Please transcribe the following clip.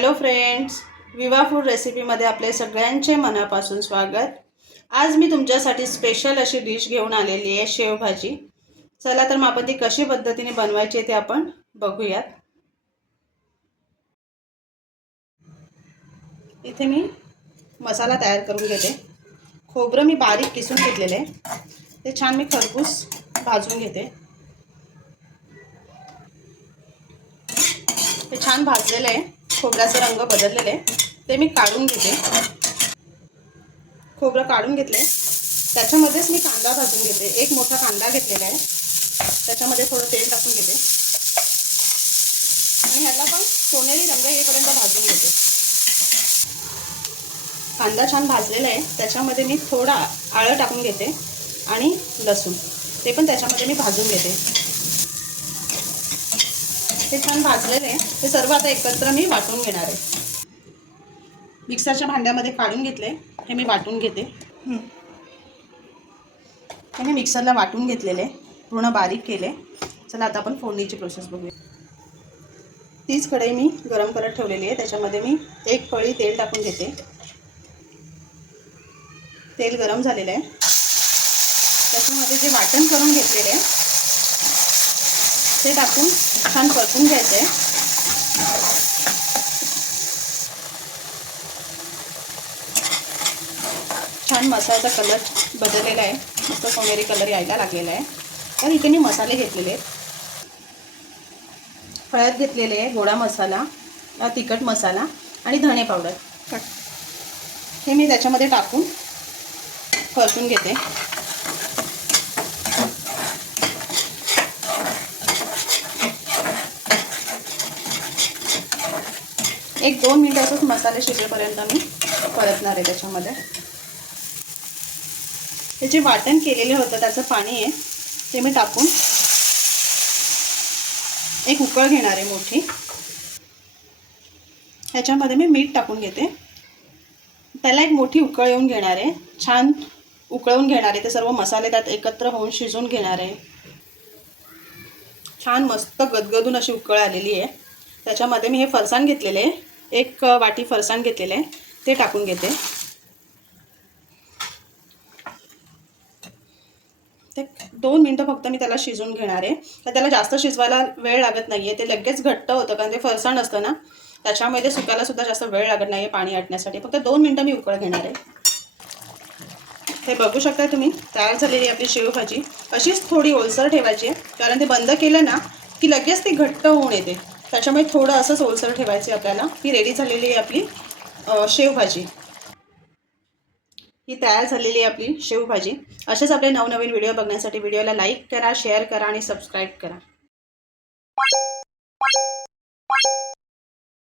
Hello friends विवा food रेसिपीमध्ये आपले सगळ्यांचे मनापासून स्वागत. आज मी तुमच्यासाठी स्पेशल अशी डिश घेऊन आलेली आहे शेवभाजी. चला तर मग आपण ती कशी पद्धतीने बनवायची ते आपण बघूयात. इथे मी मसाला तयार करून घेते. खोबरं मी बारीक किसून घेतलेलं आहे. ते छान मी खरपूस भाजून घेते. ते छान भाजलेलं आहे. खोबऱ्याचा रंग बदललेला आहे. ते मी काढून घेते. खोबरं काढून घेतले. त्याच्यामध्येच मी कांदा भाजून घेते. एक मोठा कांदा घेतलेला आहे. त्याच्यामध्ये थोडं तेल टाकून घेते. आणि ह्याला पण सोनेरी रंग येईपर्यंत भाजून घेते. कांदा छान भाजलेला आहे. त्याच्यामध्ये मी थोडा आळं टाकून घेते. आणि लसूण. ते पण त्याच्यामध्ये मी भाजून घेते. ते छान भाजलेले आहे. ते सर्व आता एकत्र मी वाटून घेणार आहे. मिक्सरच्या भांड्यामध्ये काढून घेतले. हे मी वाटून घेते. हे मी मिक्सरला वाटून घेतलेले. पूर्ण बारीक केले. चला आता आपण फोडणीची प्रोसेस बघूया. तीच कढई मी गरम करत ठेवलेली आहे. त्याच्यामध्ये मी एक पळी तेल टाकून घेते. तेल गरम झालेलं आहे. त्याच्यामध्ये जे वाटण करून घेतलेले आहे ते टाकून छान परतून घ्यायचं. आहे छान मसाल्याचा कलर बदललेला आहे. मस्त सोनेरी कलर यायला लागलेला आहे. तर इथे मी मसाले घेतलेले आहेत. हळद घेतलेले आहे गोडा मसाला तिखट मसाला आणि धणे पावडर. हे मी त्याच्यामध्ये टाकून परतून घेते. एक दोन मिनटं असंच मसाले शिजेपर्यंत मी परतणार आहे त्याच्यामध्ये. हे जे वाटण केलेले होतं त्याचं पाणी आहे ते मी टाकून एक उकळ घेणार आहे मोठी. ह्याच्यामध्ये मी मीठ टाकून घेते. त्याला एक मोठी उकळ येऊन घेणार आहे. छान उकळवून घेणार आहे. ते सर्व मसाले त्यात एकत्र होऊन शिजून घेणार आहे. छान मस्त गदगदून अशी उकळ आलेली आहे. त्याच्यामध्ये मी हे फरसाण घेतलेले आहे. एक वाटी फरसाण घेतलेलं आहे. ते टाकून घेते. ते दोन मिनटं फक्त मी त्याला शिजवून घेणार आहे. तर त्याला जास्त शिजवायला वेळ लागत नाही आहे ते लगेच घट्ट होतं कारण ते फरसाण असतं ना. त्याच्यामध्ये सुकायला सुद्धा जास्त वेळ लागत नाही आहे पाणी आटण्यासाठी. फक्त दोन मिनटं मी उकळ घेणार आहे. हे बघू शकता तुम्ही तयार झालेली आपली शेवभाजी. अशीच थोडी ओलसर ठेवायची आहे. कारण ते बंद केलं ना की लगेच ती घट्ट होऊन येते. त्याच्यामुळे थोडं असंच ओलसर ठेवायचे आपल्याला. ही रेडी झालेली आहे आपली शेवभाजी. ही तयार झालेली आहे आपली शेवभाजी. असेच आपले नवनवीन व्हिडिओ बघण्यासाठी व्हिडिओला लाईक करा शेअर करा आणि सबस्क्राईब करा.